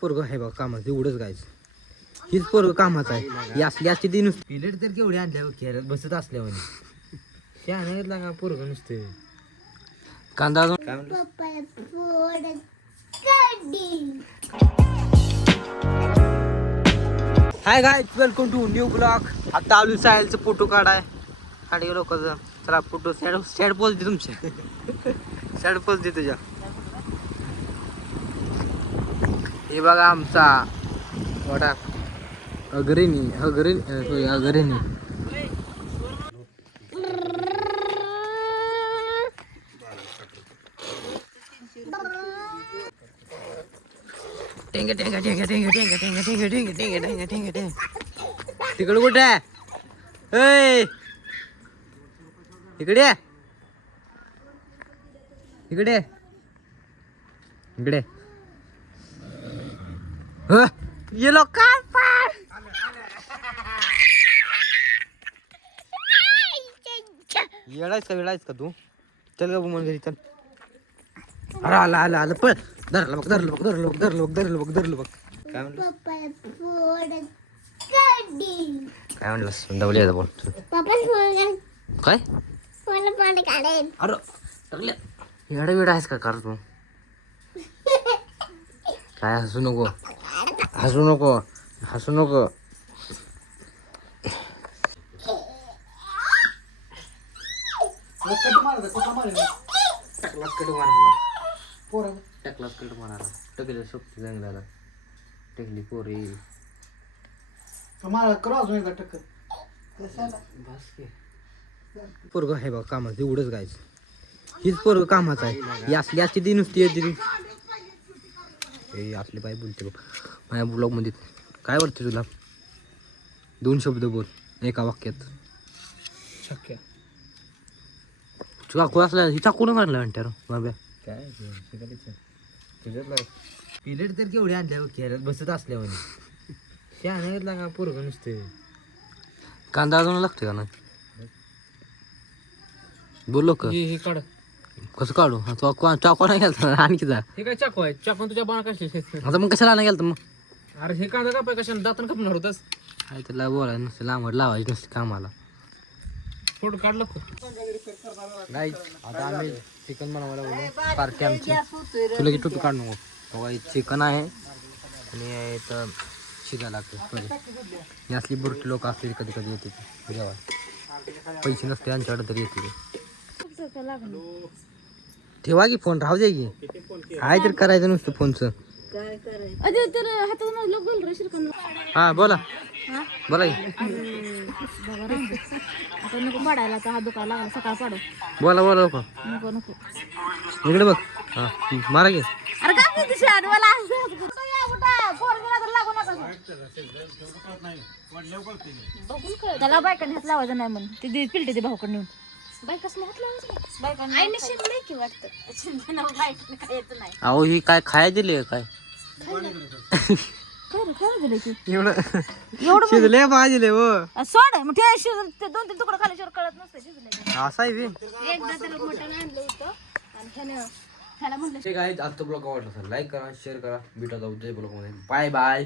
पोरग आहे बघ कामाचं एवढंच गायचं. हीच पोरग कामाचं आहे. ही असली असती ती नुसती पिलेट तर केवढी आणल्या खेळत बसत असल्यावर शहाण्यातला का पोरग नुसते कांदा काय म्हणलं. Hi guys welcome to new blog. आता आलू सायलचं फोटो काढाय काढे लोकांचं. चला फोटो सॅड पोच दे तुमचे सॅड पोच दे तुझ्या. हे बघा आमचा मोठा अग्रणी अग्रणी टेंगे टेंगे टेंगे टेंगे टेंगे टेंगे टेंगे टेंगे टेंगे टेंगे टेंगे टेंगे. तिकडे कुठे आहे? इकडे इकडे इकडे ये लोक येडायच का तू? चल ग बुमन घरी चल. अरे आला आला आला पळ. धरलं बघ धरलं बघ धरलं बघ धरलं बघ धरलं बघ धरलं बघ. काय म्हणलं काय म्हणलंस? डबल बोल काय? अरे टाकले येडा वेडा आहेस का कर तू? काय हसू नको हसू नको हसू नको. टाकलाच कट मारायला पोरा टाकलाच कट मारायला टकले सोबती जंगलाला टकली पोरी पोरग आहे बघ कामाचं एवढंच गायचं. हीच पोरग कामाचं आहे. ही असली असती ती नुसती येते ती. हे असले बाई बोलते बघ माझ्या ब्लॉग मध्ये. काय वाटतं तुला? 2 शब्द बोल एका वाक्यात. शक्य चाकू असला ही चाकून काढला म्हणत्या बाब्या. काय पिलेट तर केवढी आणल्या खेळत बसत असल्यावर शहाण्यातला का पोरग नुसते कांदा अजून लागते का नाही? बोललो का हे काढ कसं काढू? चाकू नाही गेलता आणखी जा. हे काय चाकू आहे? चाकू तुझ्या बाणा कशी आता मग कशाला नाही गेलता मग? अरे हे कांदा कापाय कशाला दातून कापणार होतास? काय त्याला बोलायला नसते लांबड लावायची नसते कामाला. फोटो काढला नाही. आता आम्ही चिकन बनवायला बोलू पार्टी आमची. तुला की टोपी काढ नको बघा. चिकन आहे आणि इथं शिजायला लागतं. असली बुरटी लोक असले कधी कधी येते जेव्हा पैसे नसते यांच्याकडे तरी येते. ठेवा की फोन राहू दे की काय तर करायचं नुसतं फोनचं. हा बोला बोला नको पाडायला हात दुखायला लागला सकाळ पाडू. बोला बोला नको नको नको इकडे बघ. हा मारा घे. अरे काय त्याला बायकांनी हात लावायचा नाही म्हणून ते पिलटे ते भाऊकडे नेऊन बायकासला हात लावायचा नाही की वाटतं. अहो ही काय खाया दिले काय? शिजले भाजले हो सोड मग ते 2-3 तुकडं खाल्याशिवाय कळत नसतं शिजले. असा आहे एकदा त्याला मटण आणलं होतं आणि ह्याला म्हणलं आजचा ब्लॉग आवडला लाईक करा शेअर करा भेटा जाऊ ब्लॉग मध्ये. Bye bye.